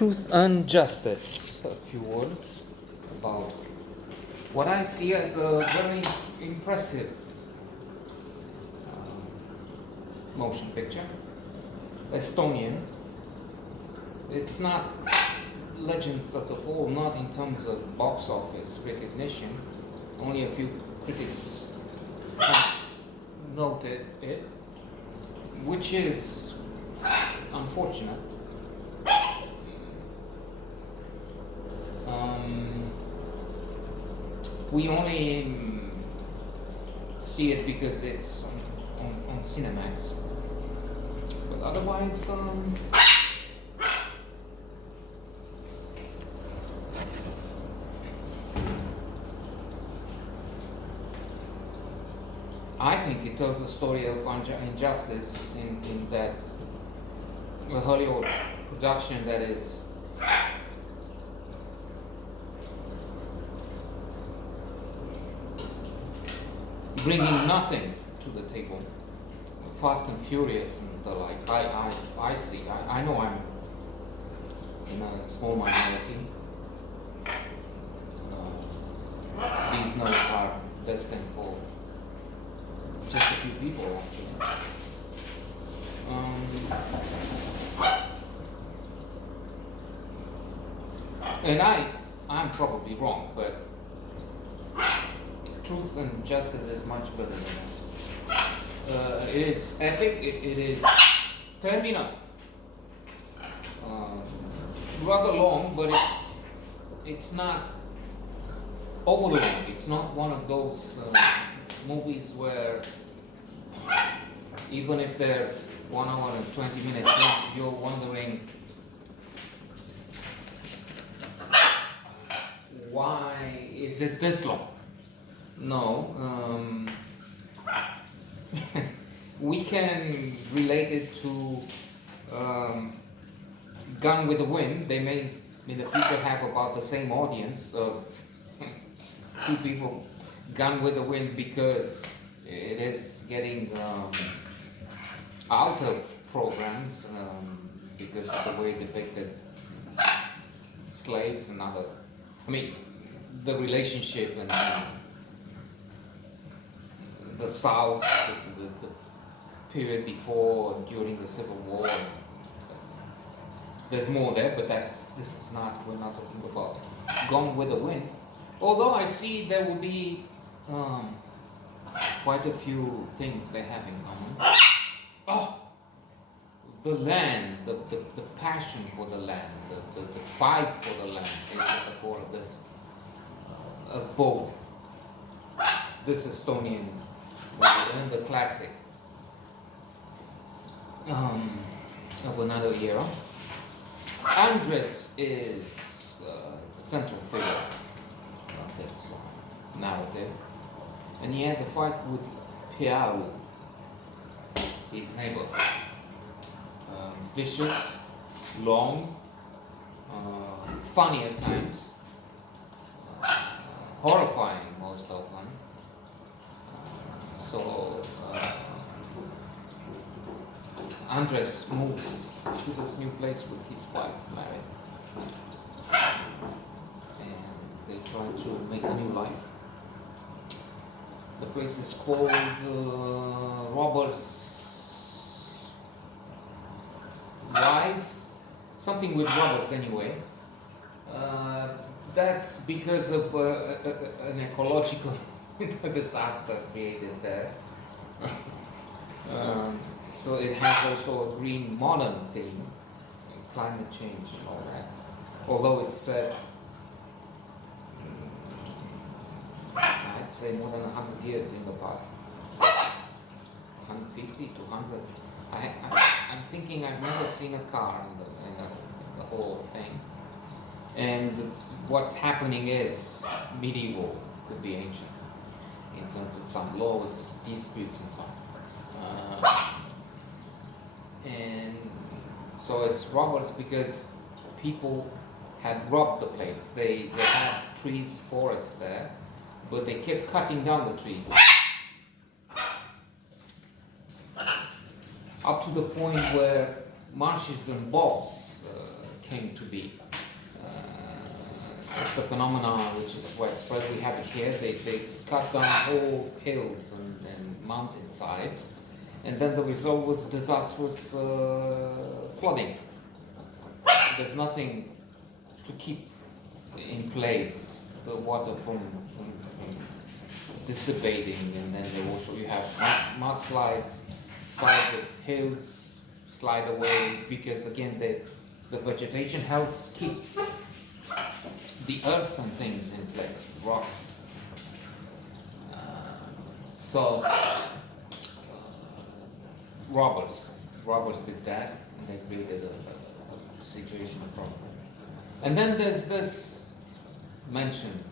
Truth and Justice. A few words about what I see as a very impressive motion picture. Estonian. It's not Legends of the Fall, not in terms of box office recognition. Only a few critics have noted it, which is unfortunate. We only see it because it's on Cinemax, but otherwise, I think it tells a story of injustice in that a Hollywood production that is bringing nothing to the table. Fast and Furious and the like. I see. I know I'm in a small minority. These notes are destined for just a few people, actually. And I'm probably wrong, but Truth and Justice is much better than that. It is epic, it is terminal. Rather long, but it's not overlong. It's not one of those movies where even if they're 1 hour and 20 minutes long, you're wondering why is it this long? No, we can relate it to Gone with the Wind. They may in the future have about the same audience of two people. Gone with the Wind because it is getting out of programs because of the way it depicted slaves and other. I mean, the relationship and the South, the period before, during the Civil War. There's more there, but we're not talking about Gone with the Wind. Although I see there will be quite a few things they have in common. Oh, the land, the passion for the land, the fight for the land is at the core of this, of both this Estonian movie and the classic of another era. Andres is the central figure of this narrative, and he has a fight with Piaru, his neighbor. Vicious, long, funny at times, horrifying most often. So Andres moves to this new place with his wife, married, and they try to make a new life. The place is called Roberts Rise, something with Roberts anyway. That's because of an ecological disaster created there. So it has also a green modern theme, climate change and all that. Although it's set, I'd say more than 100 years in the past, 150 to 100. I'm thinking I've never seen a car in the whole thing. And what's happening is medieval, could be ancient, in terms of some laws, disputes and so on. And so it's robbers because people had robbed the place. They had trees, forests there, but they kept cutting down the trees. Up to the point where marshes and bogs came to be. It's a phenomenon which is widespread. We have it here. They cut down whole hills and mountainsides, and then the result was disastrous flooding. There's nothing to keep in place the water from dissipating, and then you have mudslides, sides of hills slide away because again the vegetation helps keep the earth and things in place, rocks. Robbers did that, and they created a situation of problem. And then there's this mentioned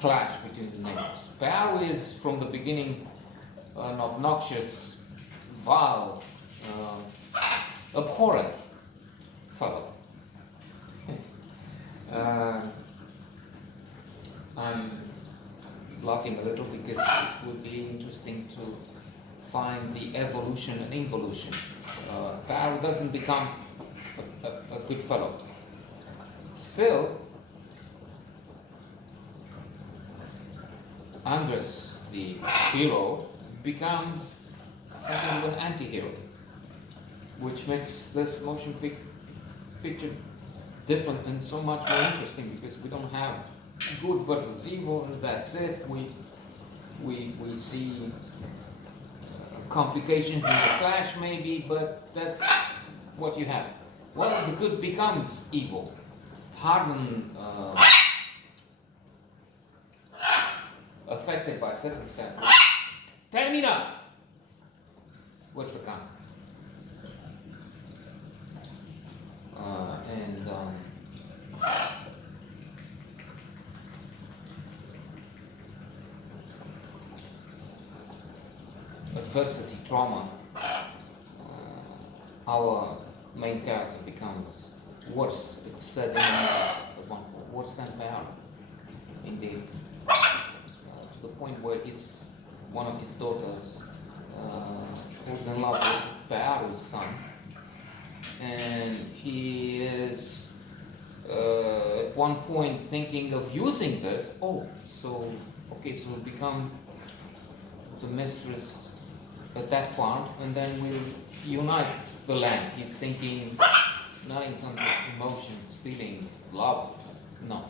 clash between the neighbors. Pearu is from the beginning an obnoxious, vile, abhorrent fellow. I'm laughing a little because it would be interesting to find the evolution and involution. Pearu doesn't become a good fellow. Still, Andres, the hero, becomes something of an anti-hero, which makes this motion picture different and so much more interesting because we don't have good versus evil and that's it. We see complications in the clash maybe, but that's what you have. Well, the good becomes evil, hardened, affected by circumstances. Termina! What's the count? Adversity, trauma, our main character becomes worse. It's said worse than Pearu, indeed, to the point where one of his daughters who's in love with Pearu's son, and he is at one point thinking of using this. So we'll become the mistress at that farm, and then we'll unite the land. He's thinking not in terms of emotions, feelings, love, no.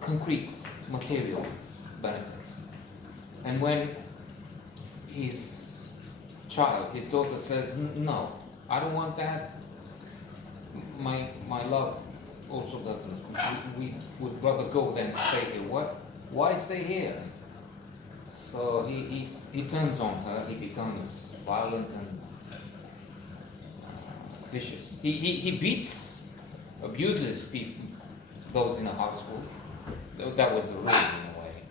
Concrete, material benefits. And when his daughter says, no, I don't want that, my love also doesn't. We would rather go than stay here. What? Why stay here? So he turns on her. He becomes violent and vicious. He beats, abuses people, those in the household. That was the rule in a way.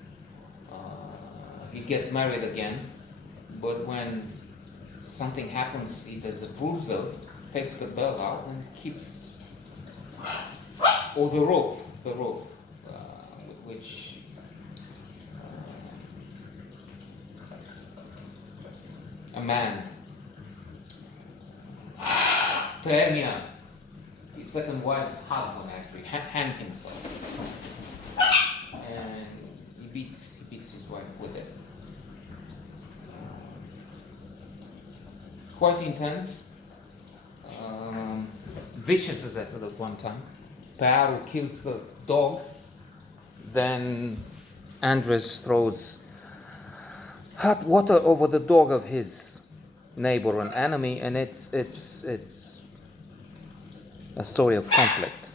He gets married again, but when something happens he disapproves of, takes the bell out and keeps, or the rope, which a man, Termina, his second wife's husband, actually hanged himself, and he beats his wife with it. Quite intense, vicious as I said at one time. Pearu kills the dog, then Andres throws hot water over the dog of his neighbor and enemy, and it's a story of conflict.